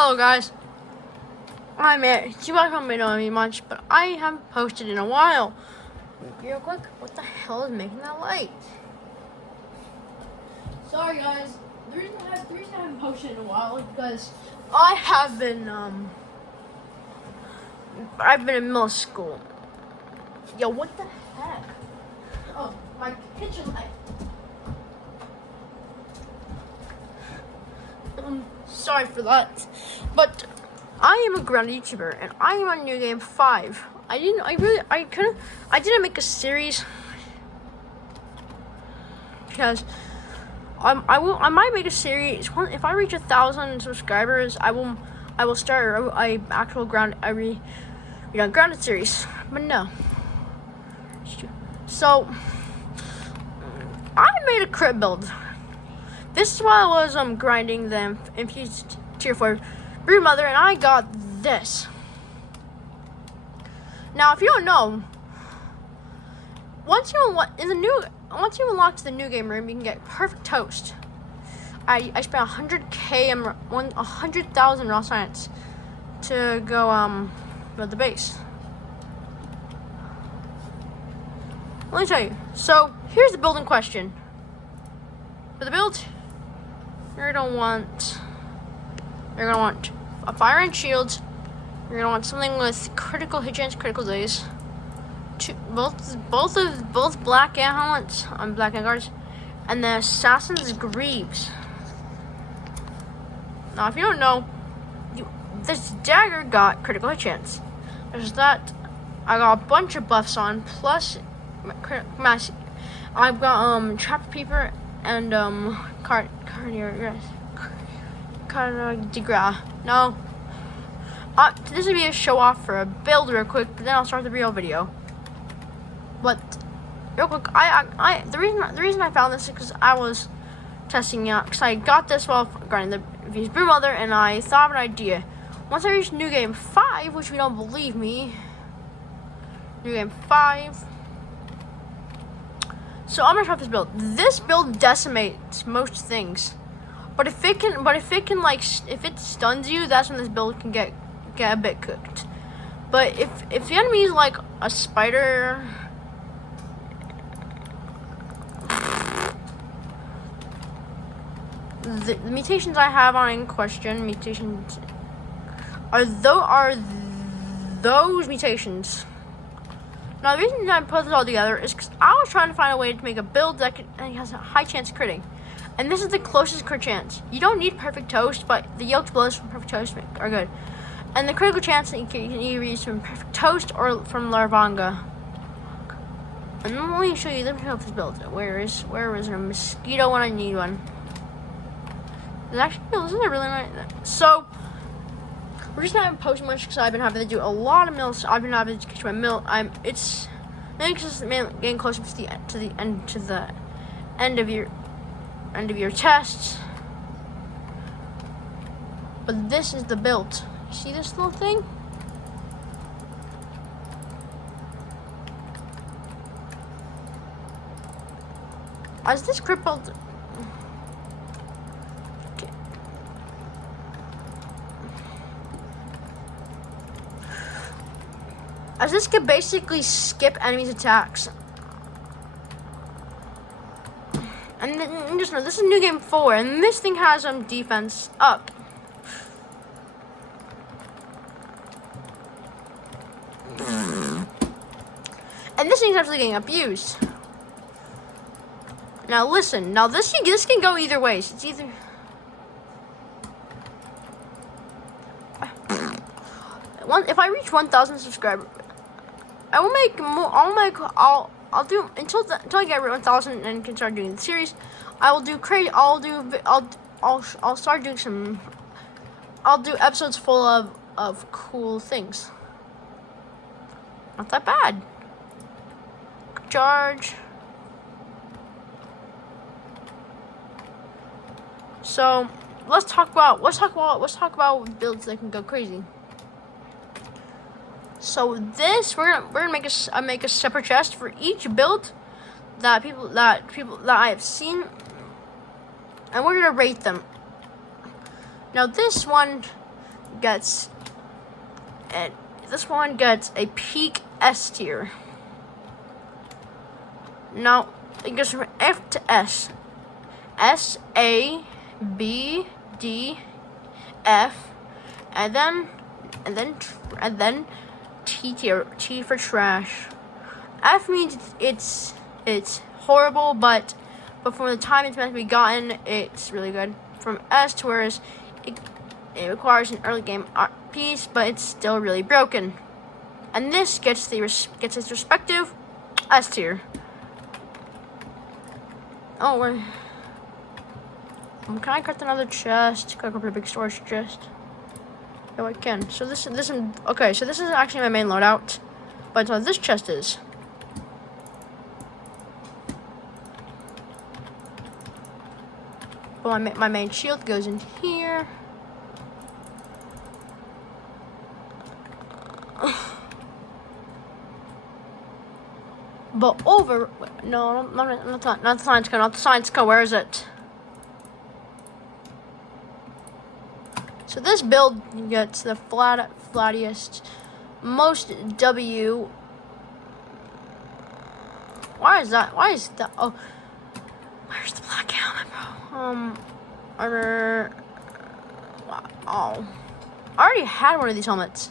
Hello guys, I'm Eric. You guys don't know me much, but I haven't posted in a while. Real quick, what the hell is making that light? Sorry guys, the reason I haven't posted in a while is because I've been in middle school. Yo, what the heck? Oh, my kitchen light. Sorry for that, but I am a ground YouTuber and I am on New Game 5. I didn't make a series because I might make a series if I reach 1,000 subscribers. I will start a actual grounded series, but no. So I made a crit build. This is why I was grinding the infused tier 4 Brood Mother, and I got this. Now, if you don't know, once you unlock the new game room, you can get perfect toast. I spent 100k and 100,000 raw science to go build the base. Let me tell you. So here's the build in question. For the build, you're gonna want a fire and shields. You're gonna want something with critical hit chance, critical days. Both black and helmets on black and guards, and the assassin's greaves. Now, if you don't know, this dagger got critical hit chance. There's that. I got a bunch of buffs on, plus I've got Trap Peeper and Cardigra. No. This would be a show off for a build real quick, but then I'll start the real video. But real quick, the reason I found this is because I was testing out, because I got this while grinding the infused Brood Mother, and I thought of an idea. Once I reach New Game 5, which we don't believe me, New Game 5. So I'm gonna try this build. This build decimates most things, but if it stuns you, that's when this build can get a bit cooked. But if the enemy is like a spider, the mutations I have on in question are those mutations. Now, the reason I put this all together is because I was trying to find a way to make a build that has a high chance of critting. And this is the closest crit chance. You don't need perfect toast, but the yoked blows from perfect toast are good. And the critical chance that you can either use from perfect toast or from Larvanga. And let me show you this build. Where is a mosquito when I need one? This is a really nice. So we're just not having posted much because I've been having to do a lot of mills. I've been having to catch my mill. It's getting closer to the end of your tests. But this is the build. See this little thing? As this crit build. As this could basically skip enemies' attacks. And then, just know, this is New Game 4, and this thing has defense up. And this thing's actually getting abused. Now listen, this can go either way. It's either if I reach 1,000 subscribers, I'll do until I get 1,000 and can start doing the series. I'll do episodes full of cool things. Not that bad. Charge. So let's talk about builds that can go crazy. So this we're gonna make a separate chest for each build that I have seen, and we're gonna rate them. Now this one gets, and this one gets a peak S tier. Now it goes from F to S. S, A, B, D, F, and then T tier. T for trash. F means it's horrible, but for the time it's meant to be gotten, it's really good. From S to whereas it requires an early game piece, but it's still really broken. And this gets its respective S tier. Oh, can I cut another chest? Can I go for a big storage chest? No, I can. So okay. So this is actually my main loadout, but this chest is. Well, my main shield goes in here. But not the science code. Not the science code. Where is it? So this build gets the flattiest, most W. Why is that? Oh, where's the black helmet, bro? Armor. Oh, I already had one of these helmets,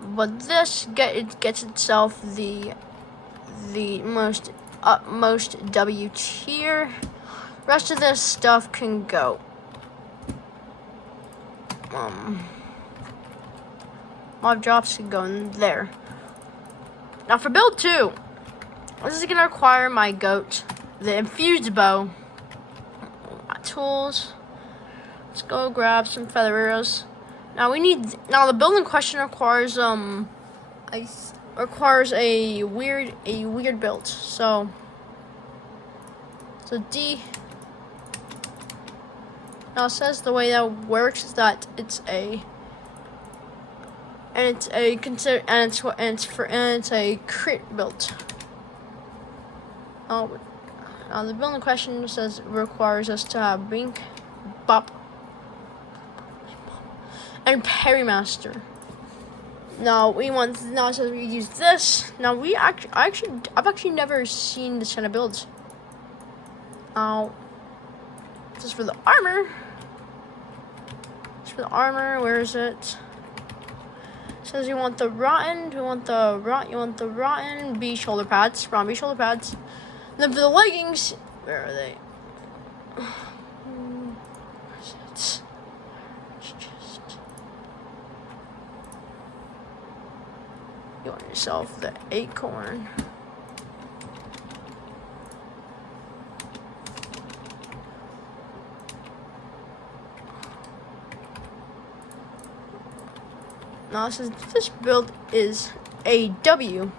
but this gets itself the utmost W tier. Rest of this stuff can go. Mob drops can go in there. Now for build 2, this is gonna require my goat, the infused bow. Tools. Let's go grab some feather arrows. Now the build in question requires a weird build. So D. Now it says the way that works is that it's a crit build. The build in question says requires us to have Bink, Bop, and Parrymaster. Now it says we use this. Now I've actually never seen this kind of builds. Now this is for the armor. Where is it? It says you want the rotten B shoulder pads, rotten B shoulder pads. And then for the leggings, where are they? Where is it? It's just you want yourself the acorn. Now since this build is a W,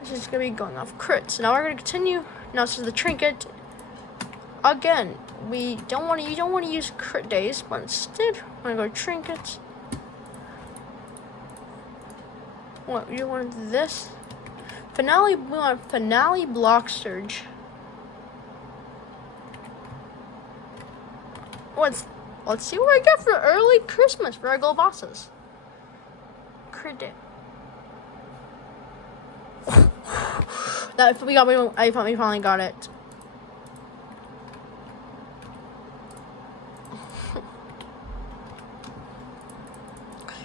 this is gonna be going off crits. Now we're gonna continue. Now this is the trinket. Again, you don't want to use crit days, but instead we're gonna go trinkets. What you want this? We want finale block surge. Let's see what I get for early Christmas for our gold bosses. Credit. I finally got it.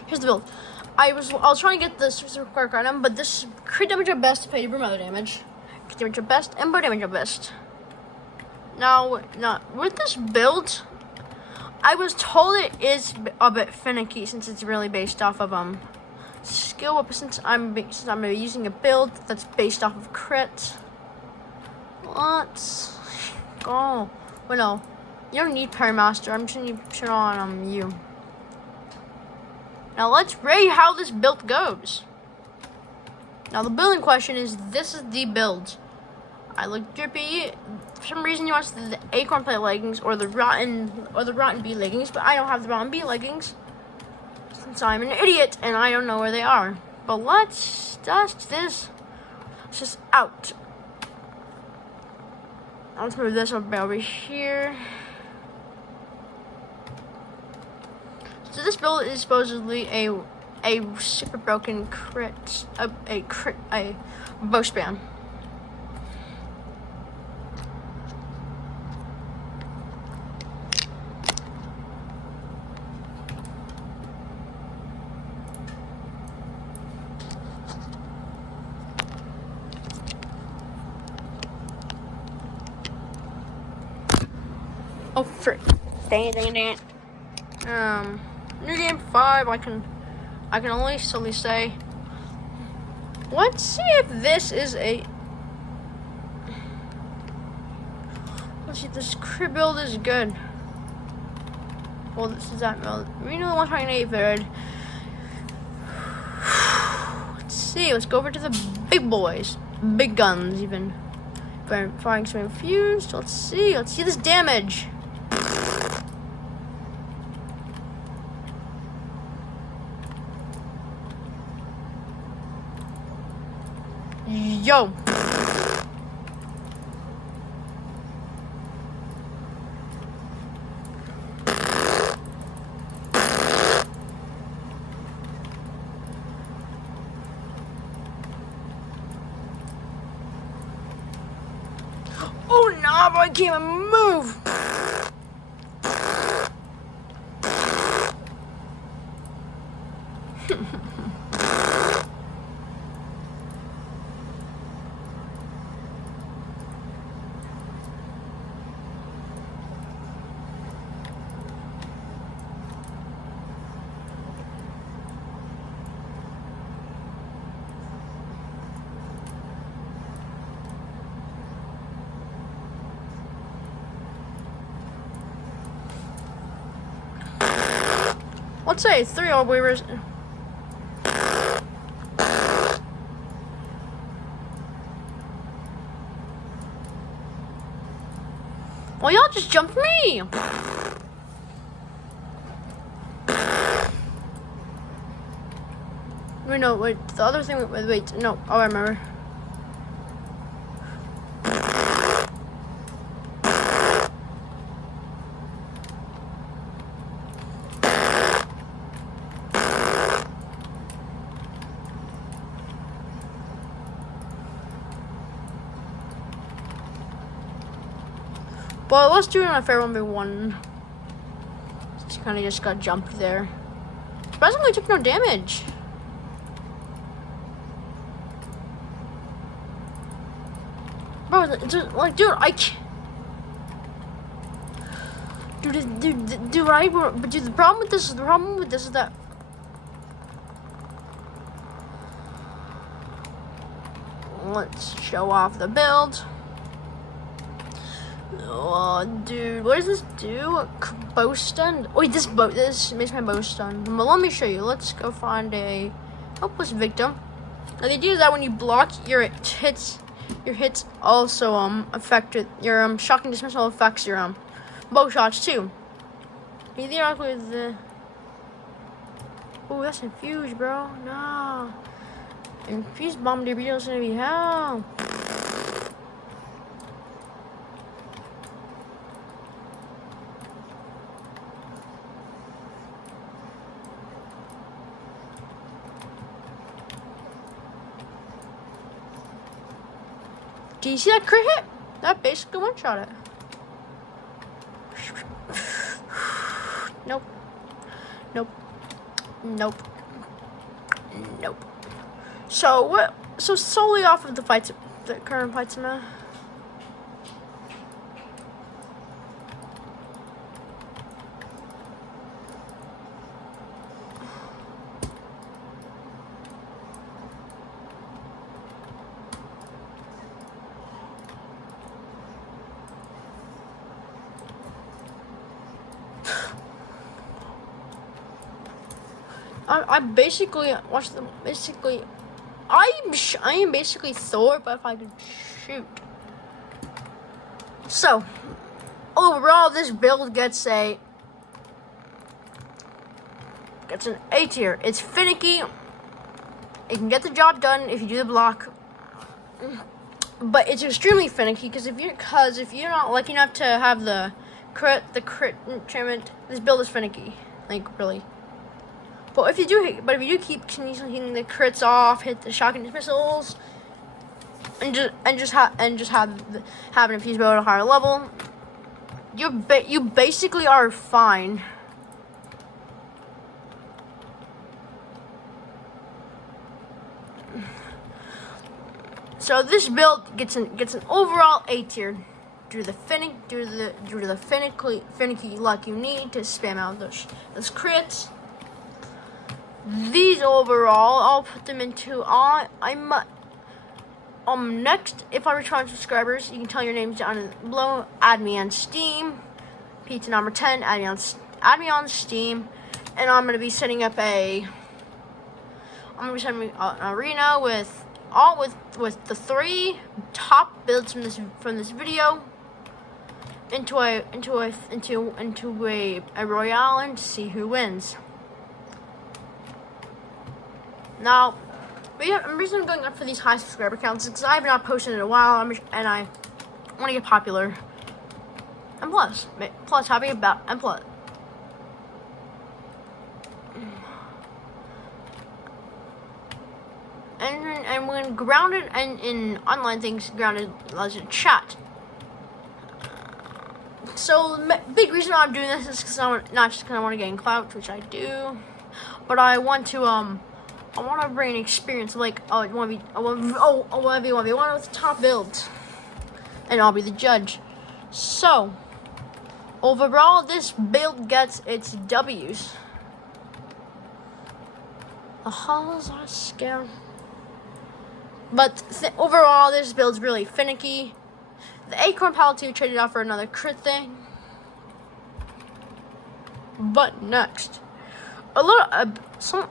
Here's the build. I was trying to get this required item, but this crit damage at best, pay for melee damage. Crit damage at best, and bow damage at best. Now with this build, I was told it is a bit finicky since it's really based off of skill. Since I'm using a build that's based off of crit. Let's go. Well, no, you don't need Parrymaster. I'm just gonna put it on you. Now let's rate how this build goes. Now the build in question is this is the build. I look drippy. For some reason, you want the acorn plate leggings or the rotten B leggings, but I don't have the rotten B leggings since I'm an idiot and I don't know where they are. But let's dust this. It's just out. Let's move this over here. So this build is supposedly a super broken crit, a bow spam. Oh frick! Dang it! New game 5. I can only solely say. Let's see if this is a. Let's see if this crit build is good. Well, this is that build. Reno 128 third. Let's see. Let's go over to the big boys, big guns even. Firing some infused. Let's see this damage. Yo. Oh no, but I can't even move. Let's say 3 orb weavers. Well, y'all just jumped me. Wait, no, wait. The other thing. Wait, no. Oh, I remember. But let's do it on a fair 1v1. Just kind of just got jumped there. Surprisingly, took no damage. Bro, it's just, like, dude, I can't. Dude, the problem with this is that. Let's show off the build. Oh, dude, what does this do? Bow stun? Wait, this makes my bow stun. Well, let me show you. Let's go find a helpless victim. Now, the idea is that when you block, your hits also affected. Your shocking dismissal affects your bow shots too. Theoretically, the oh, that's infused, bro. No, infused bombardier is gonna be hell. Do you see that crit hit? That basically one-shot it. Nope. Nope. Nope. Nope. So what? So solely off of the fights, the current fights, man. I basically watched them. Basically, I am basically Thor, but if I could shoot. So overall, this build gets an A tier. It's finicky. It can get the job done if you do the block, but it's extremely finicky because if you're not lucky enough to have the crit enchantment, this build is finicky. Like really. But if you do keep continuously hitting the crits off, hit the shotgun dismissals, and just have an infused bow at a higher level, you basically are fine. So this build gets an overall A tier due to the finicky luck you need to spam out those crits. These overall, I'll put them into next. If I reach 5 subscribers, you can tell your names down below. Add me on Steam. Pizza number 10. Add me on Steam, and I'm gonna be setting up an arena with the 3 top builds from this video into a royale and to see who wins. Now, the reason I'm going up for these high subscriber counts is because I have not posted in a while, and I want to get popular. And plus having about and plus. And when grounded and in online things, grounded as a chat. So the big reason I'm doing this is not just because I want to gain clout, which I do, but I want to bring an experience like I want to be 1v1 with the top builds, and I'll be the judge. So overall, this build gets its W's. The halls are scary. But overall, this build's really finicky. The Acorn Palette 2 traded out for another crit thing. But next, someone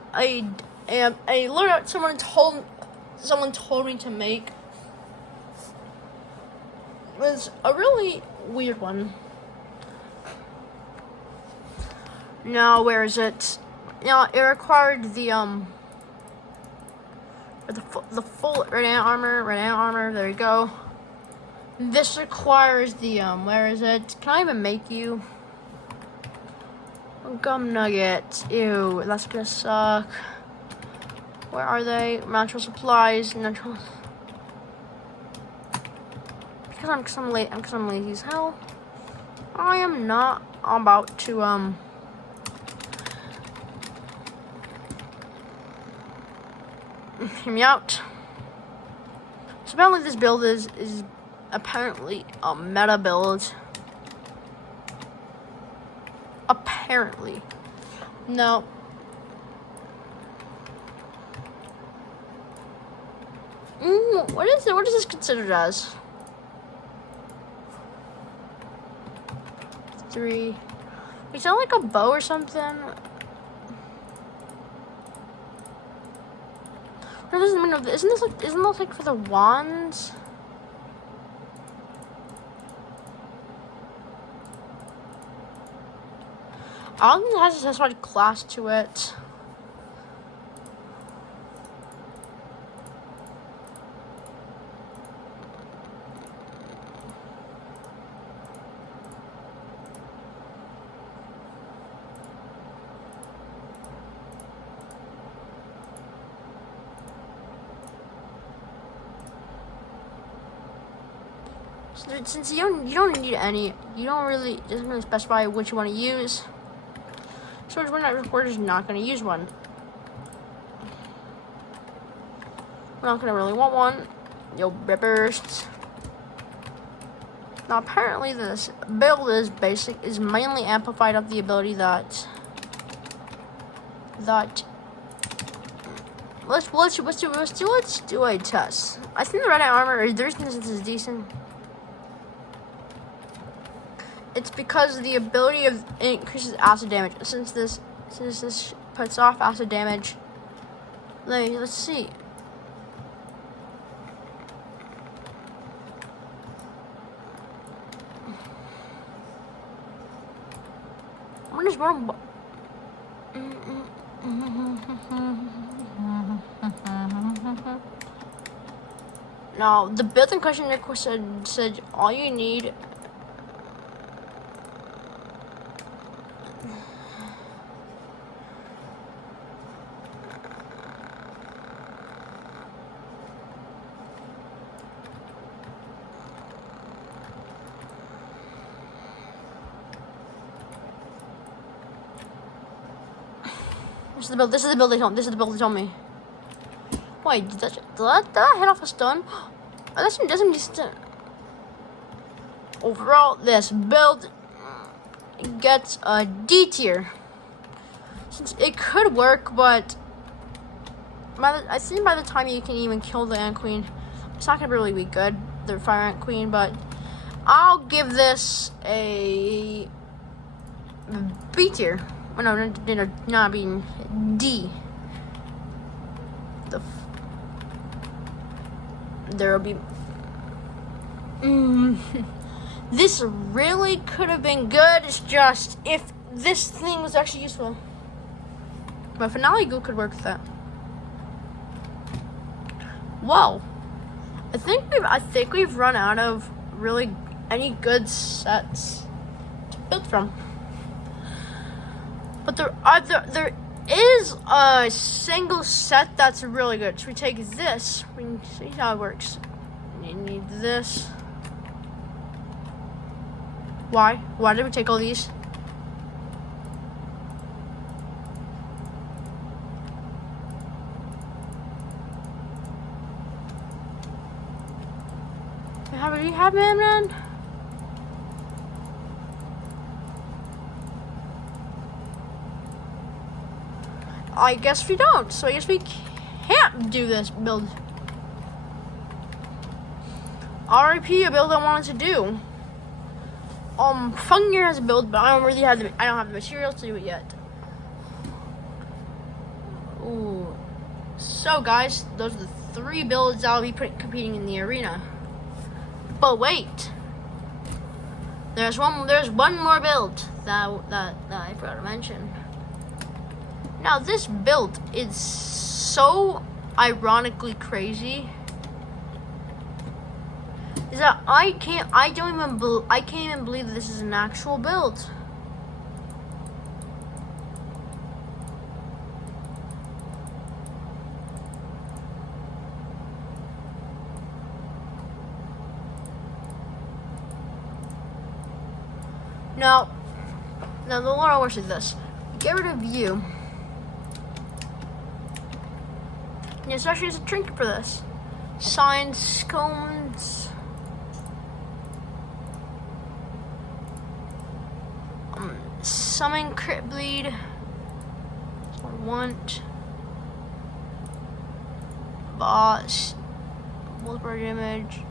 told me to make was a really weird one. Now, where is it? Now, it required the full red ant armor. There you go. This requires the where is it? Can I even make you? Gum nugget. Ew, that's gonna suck. Where are they? Natural supplies. Natural. Because I'm lazy as hell. I am not about to hear me out. So apparently this build is apparently a meta build. Apparently. No. What is it? What is this considered as? 3. Is that like a bow or something? What does it mean? Isn't this like for the wands? I don't think it has a specified class to it. Since you don't need any, it doesn't really specify what you want to use. So we're just not going to use one. We're not going to really want one. Yo, bursts. Now apparently this build is mainly amplified of the ability that let's do a test. I think the red eye armor, the reason this is decent. It's because the ability of increases acid damage. Since this puts off acid damage. Let's see. What is wrong? Now the build in question said all you need. is the build. This is the build they told me. This is the build they told me. Wait, did that hit off a stone? Oh, that's doesn't just. Overall, this build gets a D tier. Since it could work, but I think by the time you can even kill the Ant Queen, it's not gonna really be good. The Fire Ant Queen, but I'll give this a B tier. Oh, no, not being D. There'll be. This really could have been good. It's just if this thing was actually useful. But Finale Goo could work with that. Whoa. I think we've run out of really any good sets to build from. But there is a single set that's really good. So we take this. We can see how it works. You need this. Why? Why did we take all these? How do you have man? I guess we don't. So I guess we can't do this build. RIP, a build I wanted to do. Fungear has a build, but I don't have the materials to do it yet. Ooh. So guys, those are the 3 builds I'll be competing in the arena. But wait, there's one more build that I forgot to mention. Now this build is so ironically crazy. Is that I can't even believe this is an actual build. Now the Lord works is this. Get rid of you. And especially as a trinket for this. Science cones. Summon Crit Bleed. That's what I want. Boss. Multiple damage.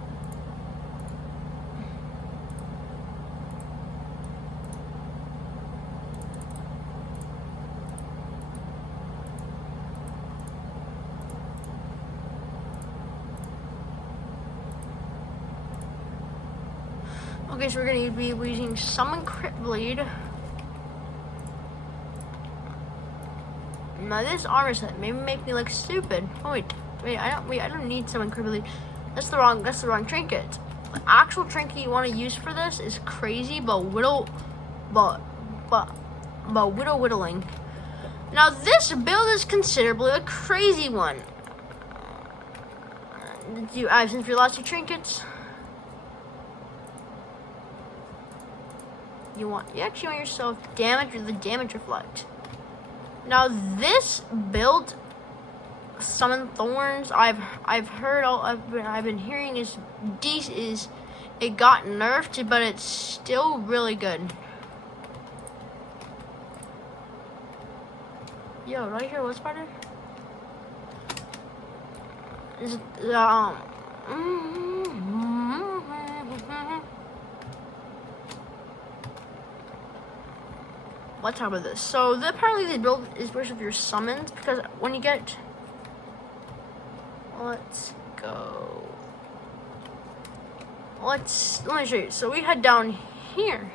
Okay, so we're gonna be using Summon Crit Bleed. Now this armor set may make me look stupid. Oh wait, I don't need Summon Crit Bleed. That's the wrong trinket. The actual trinket you want to use for this is crazy, but whittling. Now this build is considerably a crazy one. Since we lost your trinkets. You actually want yourself the damage reflect. Now this build, Summon Thorns, I've been hearing is it got nerfed, but it's still really good. Yo, right here, what spider? Is it Let's talk about this. So apparently the build is worse with your summons because when you get, let's go. Let me show you. So we head down here.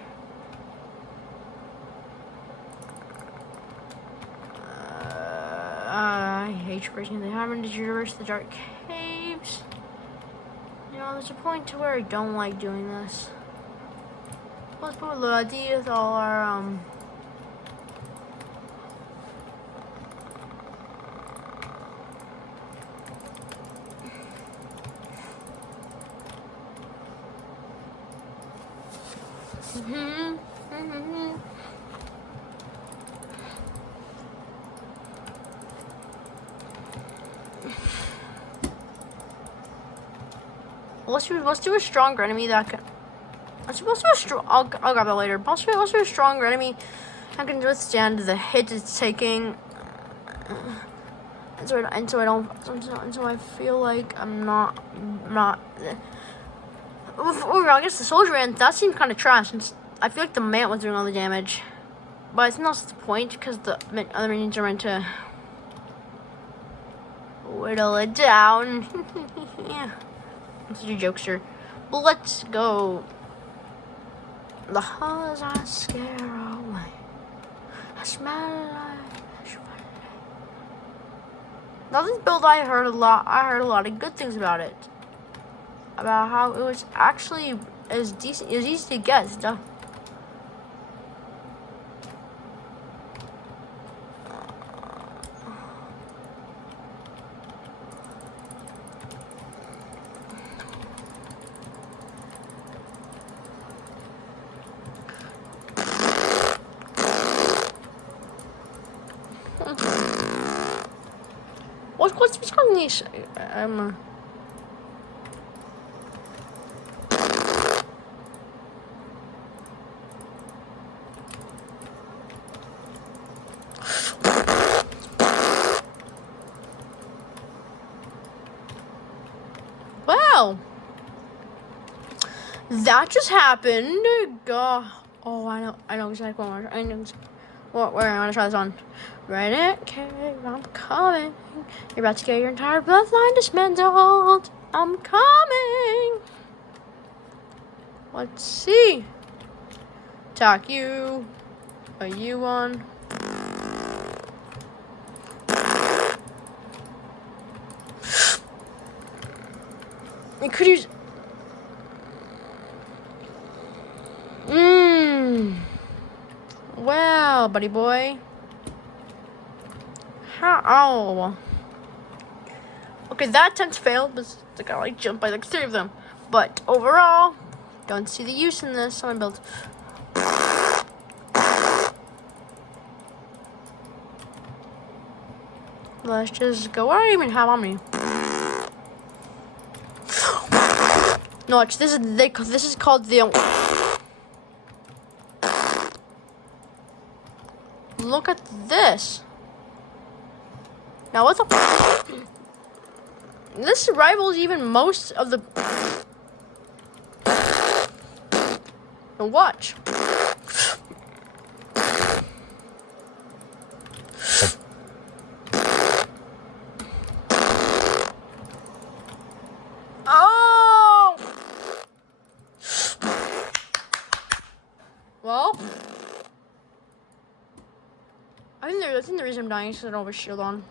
I hate traversing the Hammer. Did you traverse the dark caves? You know, there's a point to where I don't like doing this. Let's put the idea with all our Let's do a stronger enemy that can. Let's do a strong. I'll grab that later. Let's do a stronger enemy that can withstand the hit it's taking. And so I feel like I'm not. Overall, I guess the soldier ant, that seemed kind of trash. And I feel like the mant was doing all the damage, but I think that's the point because the other minions are meant to whittle it down. Yeah, I'm such a jokester. Well, let's go. The hulls I scare away. I smell like. Now this build, I heard a lot of good things about it. About how it was actually as decent. It was easy to get stuff. What's causing these? Wow, that just happened. God. Oh, I know exactly what I know. Where I want to try this on. Right it, okay, I'm coming. You're about to get your entire bloodline dismantled. I'm coming. Let's see. Attack you. Are you on? You could use. Well, buddy boy. How? Okay, that attempt failed, but I got like jumped by like 3 of them. But overall, don't see the use in this on my build. Let's just go. I don't even have on me. No, watch. This is called the. Look at this. Now what the? This rivals even most of the. Now watch. Oh. Well. I think the reason I'm dying is because I don't have a shield on.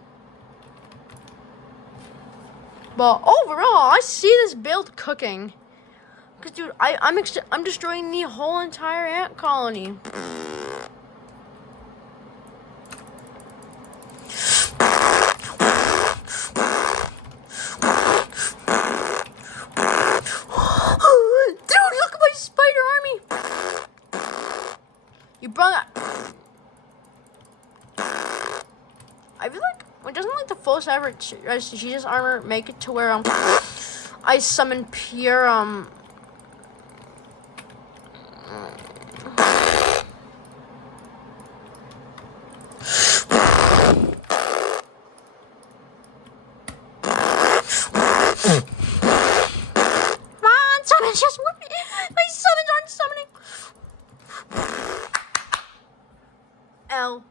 But overall, I see this build cooking. Cause dude, I'm destroying the whole entire ant colony. Dude, look at my spider army. You brought that. I feel like it doesn't like the full cyber Jesus armor make it to where I summon pure just my summons aren't summoning. L.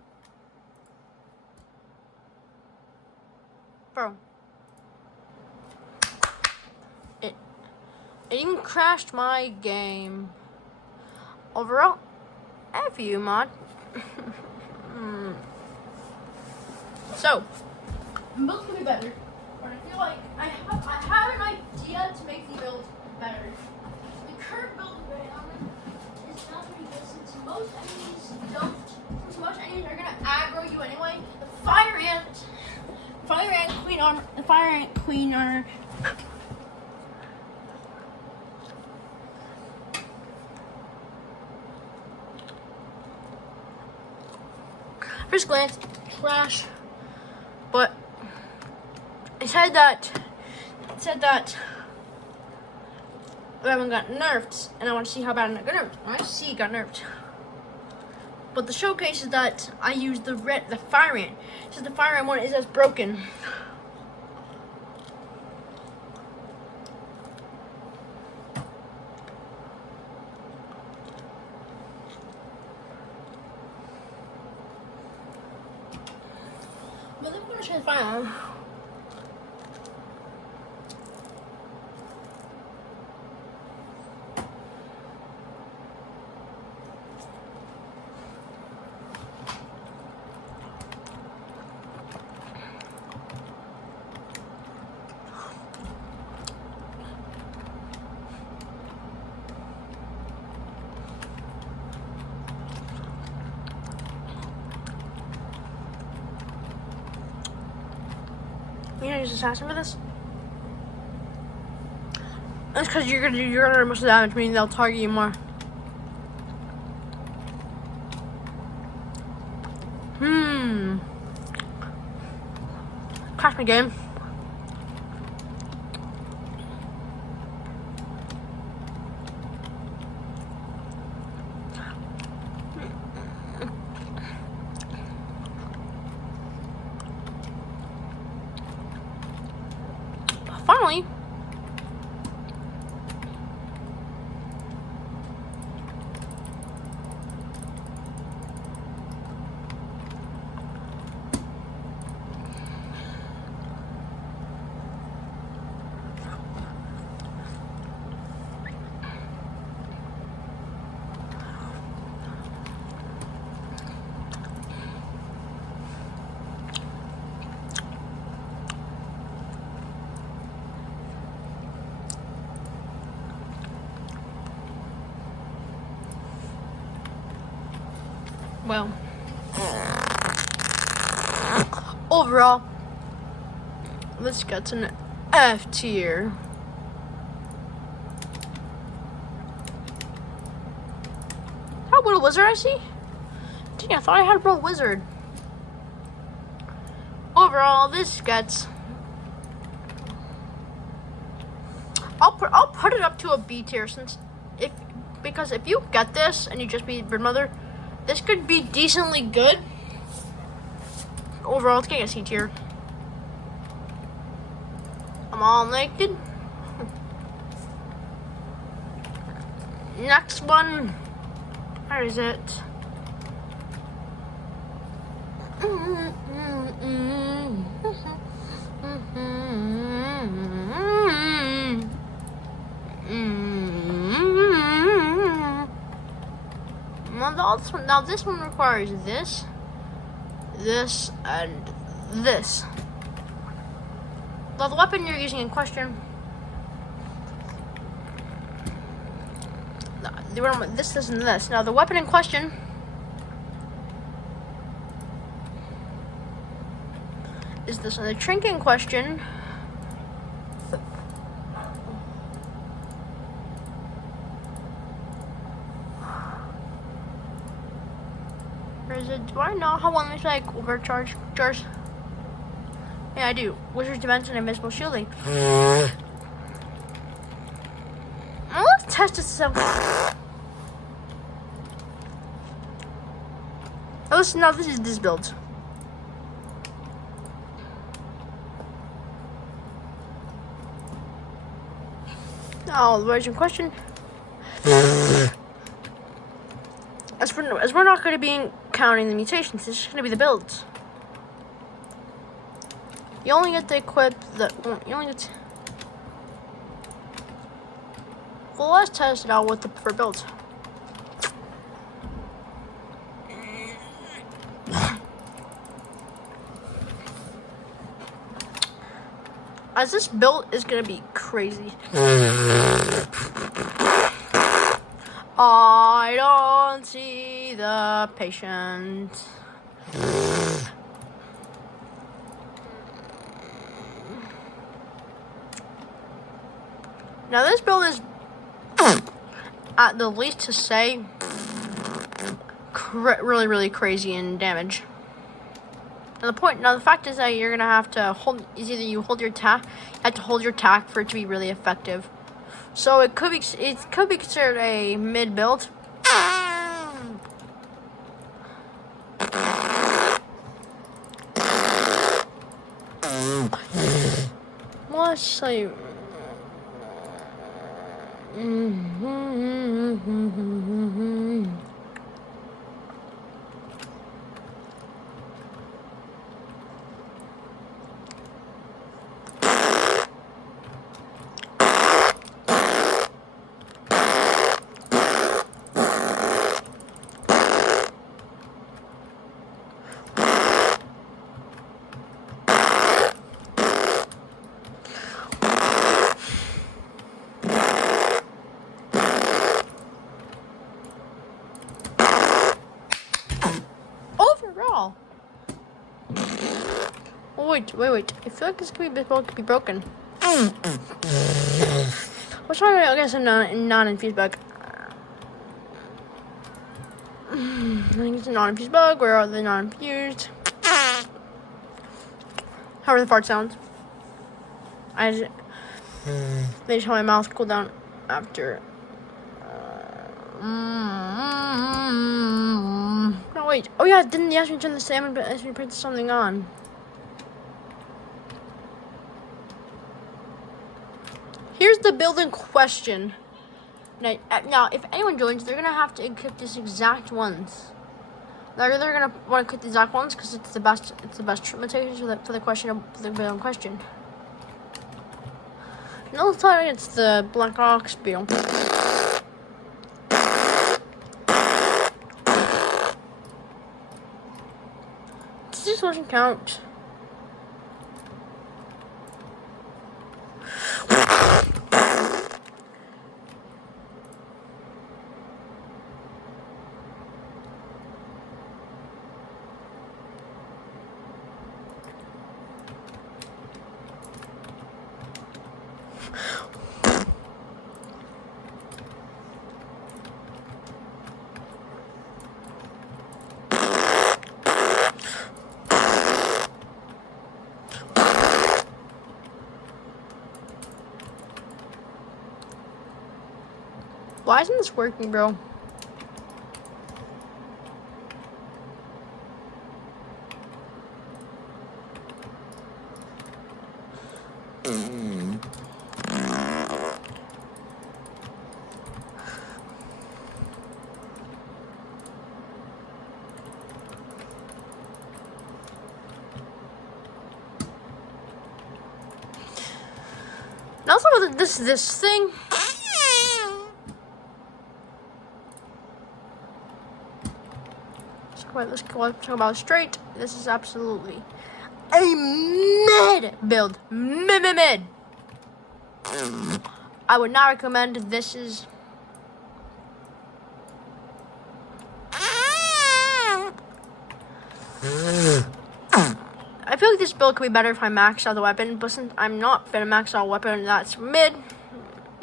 Bro. It even crashed my game. Overall, F you, mod. So, build can be better. But I feel like I have an idea to make the build better. The current build is not very good since most enemies are gonna aggro you anyway. The fire ant queen armor. First glance, trash. But it said that that one got nerfed, and I want to see how bad it got nerfed. I see it got nerfed. But the showcase is that I used the Fire Ant. Since the Fire Ant one is as broken. But I'm gonna try the Fire Ant. You gonna use assassin for this? That's because you're gonna do most of the damage, meaning they'll target you more. Crash my game. Finally. Well, overall, this gets an F tier. How what a wizard I see? Dang, I thought I had a World Wizard. Overall, this gets. I'll put it up to a B tier because if you get this and you just beat Bird Mother, this could be decently good. Overall, it's getting a C tier. I'm all naked. Next one. Where is it? Now this one requires this, and this. Now the weapon you're using in question, this, and this. Now the weapon in question is this one. The trinket in question do I know how one is like overcharge jars? Yeah, I do. Wizard's Dimension and Invisible Shielding. Now let's test this out. Now this is this build. Now the version in question. As we're not going to be counting the mutations, it's just going to be the builds. You only get to equip the. You only get to. Well, let's test it out with the preferred builds. As this build is going to be crazy. I don't see the patient. Now this build is, at the least to say, really crazy in damage. Now the fact is that you're gonna have to hold. Is either you hold your tack, you have to hold your tack for it to be really effective. So it could be considered a mid build. Let's say. Overall. Oh, wait. I feel like this could be broken. What's wrong with, I guess, a non-infused bug? I think it's a non-infused bug. Where are the non-infused? How are the fart sounds? They just how my mouth cool down after. No, wait. Oh, yeah, didn't you ask me to turn the salmon, but ask me to put something on? Here's the build in question. Now, if anyone joins, they're gonna have to equip these exact ones. They're gonna want to equip the exact ones because it's the best. It's the best material for the build in question. No time, it's the Black Ox build. This doesn't count. Why isn't this working, bro? And also with this thing. Let's talk about straight. This is absolutely a mid build. Mid. I would not recommend this. Is I feel like this build could be better if I max out the weapon, but since I'm not gonna max out a weapon that's mid,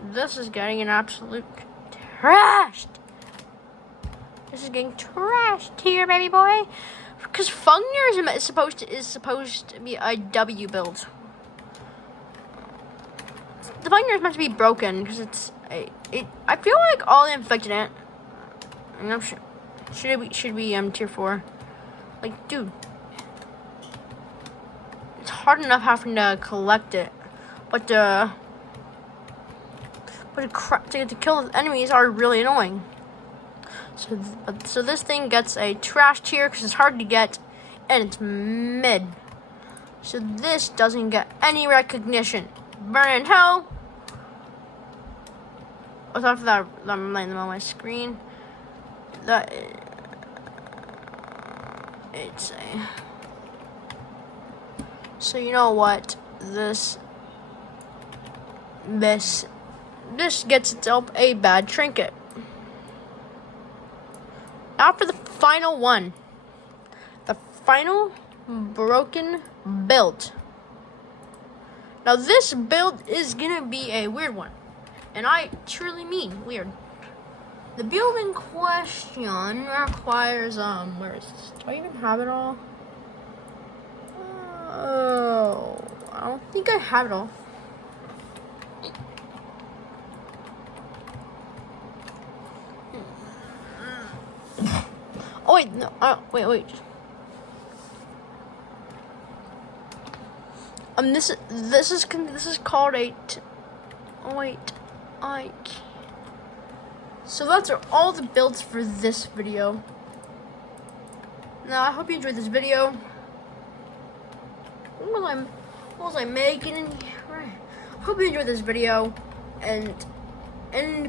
this is getting an absolute trashed. This is getting trashed here, baby boy. Because Fungnir is supposed to be a W build. The Fungnir is meant to be broken because I feel like all the inflicted it. I'm not sure. Should be tier 4. Like, dude, it's hard enough having to collect it, but to kill the enemies are really annoying. So this thing gets a trash tier because it's hard to get, and it's mid. So this doesn't get any recognition. Burn in hell. Oh, sorry for that. I'm laying them on my screen. So you know what? This gets itself a bad trinket. Now for the final one. The final broken build. Now this build is gonna be a weird one. And I truly mean weird. The build in question requires, where is this? Do I even have it all? Oh, I don't think I have it all. wait, no, wait. This is called a. So that's all the builds for this video. Now I hope you enjoyed this video. What was I making in here? Hope you enjoyed this video, and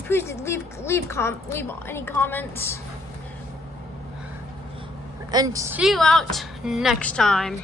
please leave any comments, and see you out next time.